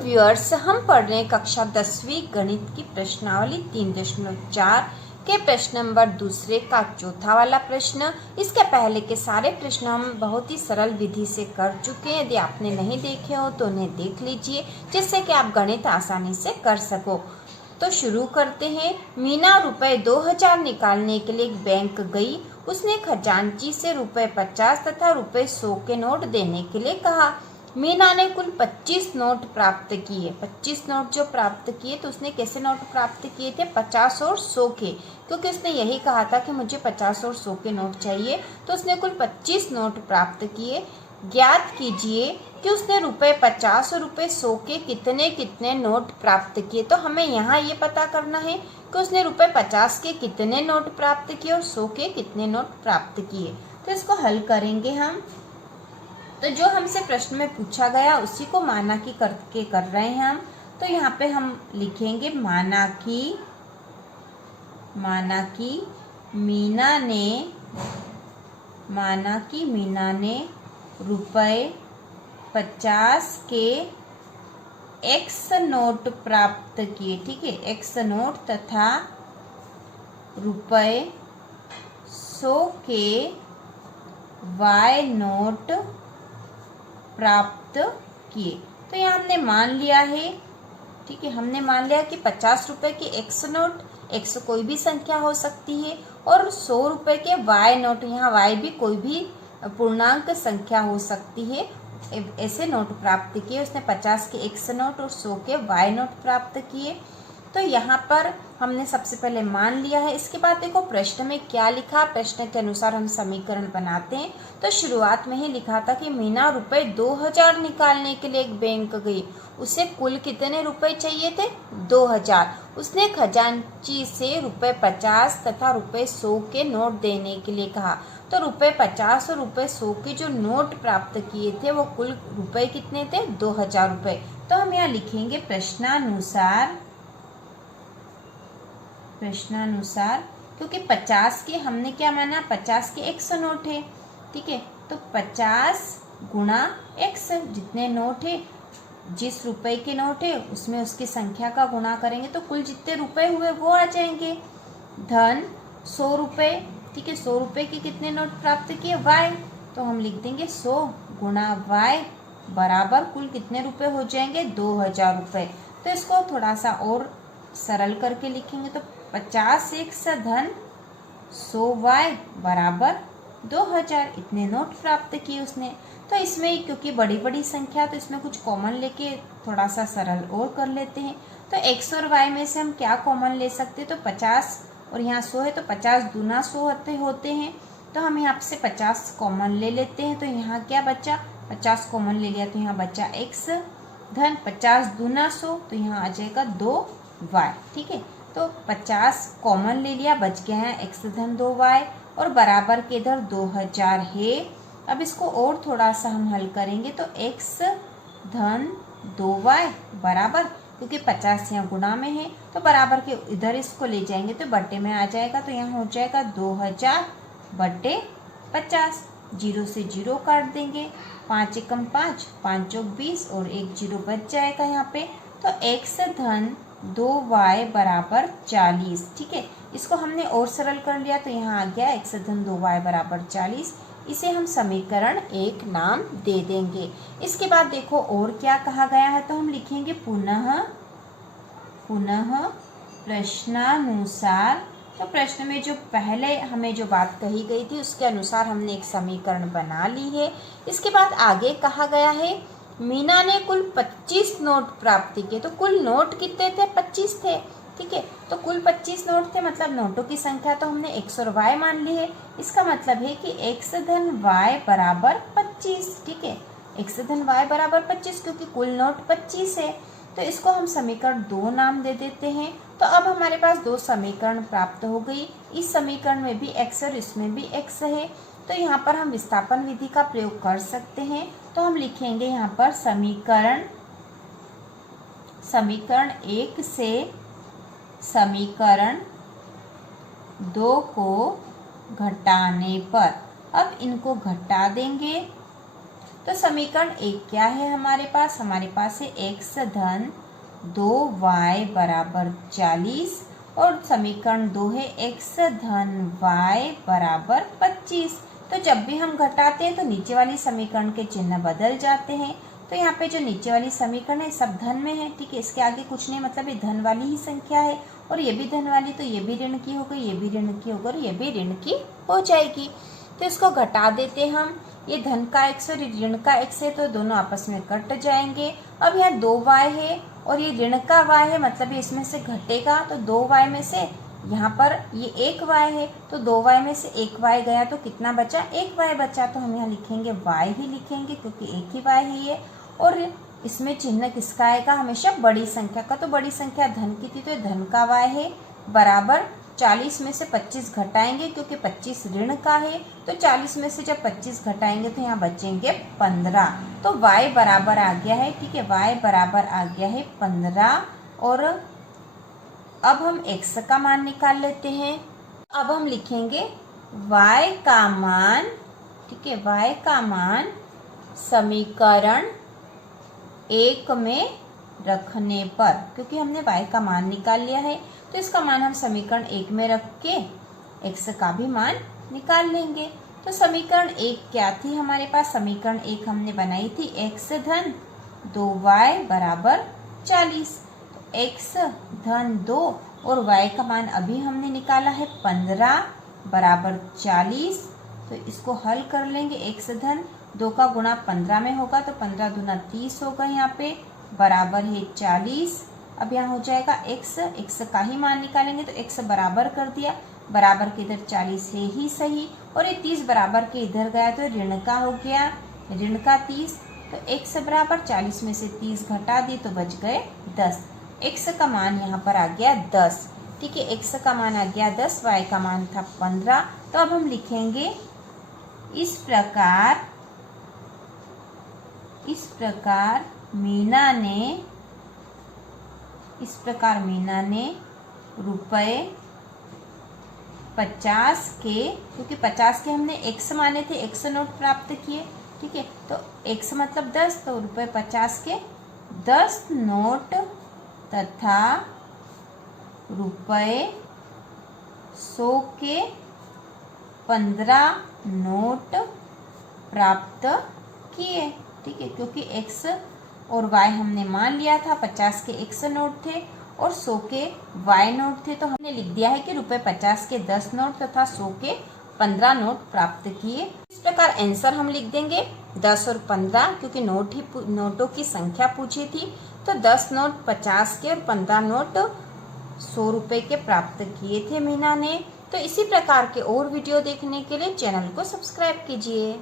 Viewers, हम पढ़ रहे हैं कक्षा 10वीं गणित की प्रश्नावली 3.4 के प्रश्न नंबर दूसरे का चौथा वाला प्रश्न। इसके पहले के सारे प्रश्न हम बहुत ही सरल विधि से कर चुके हैं। यदि आपने नहीं देखे हो तो उन्हें देख लीजिए, जिससे कि आप गणित आसानी से कर सको। तो शुरू करते हैं। मीना रुपए 2000 निकालने के लिए एक बैंक गई। उसने खजांची से रुपए 50 तथा रुपए 100 के नोट देने के लिए कहा। मीना ने कुल 25 नोट प्राप्त किए। 25 नोट जो प्राप्त किए, तो उसने कैसे नोट प्राप्त किए थे? 50 और 100 के, क्योंकि उसने यही कहा था कि मुझे 50 और 100 के नोट चाहिए। तो उसने कुल 25 नोट प्राप्त किए। ज्ञात कीजिए कि उसने रुपए 50 और रुपए 100 के कितने कितने नोट प्राप्त किए। तो हमें यहाँ ये पता करना है कि उसने रुपए 50 के कितने नोट प्राप्त किए और 100 के कितने नोट प्राप्त किए। तो इसको हल करेंगे हम। तो जो हमसे प्रश्न में पूछा गया उसी को माना कि करके कर रहे हैं हम। तो यहाँ पे हम लिखेंगे माना कि मीना ने रुपए 50 के एक्स नोट प्राप्त किए। ठीक है, एक्स नोट तथा रुपए 100 के वाई नोट प्राप्त किए। तो यहाँ हमने मान लिया है, ठीक है, हमने मान लिया कि 50 रुपए के एक्स नोट, एक्स कोई भी संख्या हो सकती है, और 100 रुपए के वाई नोट, यहाँ वाई भी कोई भी पूर्णांक संख्या हो सकती है, ऐसे नोट प्राप्त किए। उसने 50 के एक्स नोट और 100 के वाई नोट प्राप्त किए। तो यहाँ पर हमने सबसे पहले मान लिया है। इसके बाद देखो प्रश्न में क्या लिखा, प्रश्न के अनुसार हम समीकरण बनाते हैं। तो शुरुआत में ही लिखा था कि मीना रुपए 2000 निकालने के लिए एक बैंक गई। उसे कुल कितने रुपए चाहिए थे? 2000। उसने खजांची से रुपए 50 तथा रुपए 100 के नोट देने के लिए कहा। तो रुपए 50 और रुपए 100 के जो नोट प्राप्त किए थे वो कुल रुपए कितने थे? 2000 रुपए। तो हम यहाँ लिखेंगे प्रश्नानुसार, क्योंकि 50 के हमने क्या माना? 50 के एक्स नोट है। ठीक है, तो 50 गुणा एक्स, जितने नोट है, जिस रुपए के नोट है उसमें उसकी संख्या का गुणा करेंगे तो कुल जितने रुपए हुए वो आ जाएंगे। धन 100 रुपए। ठीक है, 100 रुपए के कितने नोट प्राप्त किए? वाई। तो हम लिख देंगे 100 गुणा वाई बराबर कुल कितने रुपए हो जाएंगे? 2000 रुपए। तो इसको थोड़ा सा और सरल करके लिखेंगे तो 50 एक्स धन 100 वाई बराबर 2000, इतने नोट प्राप्त किए उसने। तो इसमें क्योंकि बड़ी बड़ी संख्या, तो इसमें कुछ कॉमन लेके थोड़ा सा सरल और कर लेते हैं। तो एक्स और वाई में से हम क्या कॉमन ले सकते हैं? तो 50 और यहाँ 100 है, तो 50 दूना 100 होते हैं। तो हम यहाँ से 50 कॉमन ले लेते हैं। तो यहाँ क्या बचा? 50 कॉमन ले लिया तो यहाँ बचा एक्स धन 50 दूना 100, तो यहाँ आ जाएगा 2 वाई। ठीक है, तो 50 कॉमन ले लिया, बच गया है एक्स धन 2 वाई, और बराबर के इधर 2000 है। अब इसको और थोड़ा सा हम हल करेंगे तो एक्स धन 2 वाई बराबर, क्योंकि 50 यहाँ गुणा में है तो बराबर के इधर इसको ले जाएंगे तो बट्टे में आ जाएगा। तो यहाँ हो जाएगा 2000 बट्टे 50, 0 से 0 काट देंगे, 5 एकम 5, 5 चौक 20 और 1 0 बच जाएगा यहाँ पे। तो एक्स धन 2 वाई बराबर 40। ठीक है, इसको हमने और सरल कर लिया तो यहाँ आ गया एक्स धन 2 वाई बराबर 40। इसे हम समीकरण 1 नाम दे देंगे। इसके बाद देखो और क्या कहा गया है, तो हम लिखेंगे पुनः प्रश्नानुसार। तो प्रश्न में जो पहले हमें जो बात कही गई थी उसके अनुसार हमने एक समीकरण बना ली है। इसके बाद आगे कहा गया है मीना ने कुल 25 नोट प्राप्त किए। तो कुल नोट कितने थे? 25 थे। ठीक है, तो कुल 25 नोट थे, मतलब नोटों की संख्या तो हमने एक्स और वाई मान ली है। इसका मतलब है कि एक्स धन वाई बराबर 25। ठीक है, एक्स धन वाई बराबर 25, क्योंकि कुल नोट 25 है। तो इसको हम समीकरण 2 नाम दे देते हैं। तो अब हमारे पास 2 समीकरण प्राप्त हो गई। इस समीकरण में भी एक्स और इसमें भी एक्स है, तो यहाँ पर हम विस्थापन विधि का प्रयोग कर सकते हैं। तो हम लिखेंगे यहाँ पर समीकरण 1 से समीकरण 2 को घटाने पर, अब इनको घटा देंगे तो समीकरण 1 क्या है हमारे पास है x धन 2y बराबर 40 और समीकरण 2 है x धन y बराबर 25। तो जब भी हम घटाते हैं तो नीचे वाली समीकरण के चिन्ह बदल जाते हैं। तो यहाँ पे जो नीचे वाली समीकरण है सब धन में है, ठीक है, इसके आगे कुछ नहीं, मतलब ये धन वाली ही संख्या है और ये भी धन वाली, तो ये भी ऋण की हो गई, ये भी ऋण की होगी और ये भी ऋण की हो जाएगी। तो इसको घटा देते हम, ये धन का x और ऋण का x है तो दोनों आपस में कट जाएंगे। अब यहाँ 2y है और ये ऋण का y है, मतलब ये इसमें से घटेगा, तो 2y में से यहाँ पर ये 1y है तो 2y में से 1y गया तो कितना बचा, 1y बचा। तो हम यहाँ लिखेंगे y ही लिखेंगे क्योंकि एक ही y है ये। और इसमें चिन्ह किसका आएगा, हमेशा बड़ी संख्या का। तो बड़ी संख्या धन की थी तो ये धन का y है बराबर 40 में से 25 घटाएंगे क्योंकि 25 ऋण का है, तो 40 में से जब 25 घटाएंगे तो यहाँ बचेंगे 15। तो y बराबर आ गया है, ठीक है, y बराबर आ गया है 15। और अब हम x का मान निकाल लेते हैं। अब हम लिखेंगे y का मान, ठीक है, y का मान समीकरण 1 में रखने पर, क्योंकि हमने y का मान निकाल लिया है तो इसका मान हम समीकरण 1 में रख के x का भी मान निकाल लेंगे। तो समीकरण 1 क्या थी हमारे पास, समीकरण 1 हमने बनाई थी x धन 2y बराबर 40। तो x धन 2 और y का मान अभी हमने निकाला है 15 बराबर 40। तो इसको हल कर लेंगे, x धन 2 का गुणा 15 में होगा तो 15 दूना 30 होगा यहाँ पे बराबर है 40। अब यहाँ हो जाएगा x का ही मान निकालेंगे तो x बराबर कर दिया, बराबर के इधर 40 है ही सही और ये 30 बराबर के इधर गया तो ऋण का हो गया, ऋण का 30। तो x बराबर 40 में से 30 घटा दी तो बच गए 10। x का मान यहाँ पर आ गया 10, ठीक है, x का मान आ गया 10, y का मान था 15। तो अब हम लिखेंगे इस प्रकार मीना ने रुपए 50 के, क्योंकि 50 के हमने x माने थे, x नोट प्राप्त किए, ठीक है, तो x मतलब 10, तो रुपए 50 के 10 नोट तथा रुपए 100 के 15 नोट प्राप्त किए, ठीक है, क्योंकि x और y हमने मान लिया था, 50 के x नोट थे और 100 के y नोट थे, तो हमने लिख दिया है कि रुपए 50 के 10 नोट तथा 100 के 15 नोट प्राप्त किए। इस प्रकार आंसर हम लिख देंगे 10 और 15, क्योंकि नोटों की संख्या पूछी थी, तो 10 नोट 50 के और 15 नोट 100 रुपए के प्राप्त किए थे मीना ने। तो इसी प्रकार के और वीडियो देखने के लिए चैनल को सब्सक्राइब कीजिए।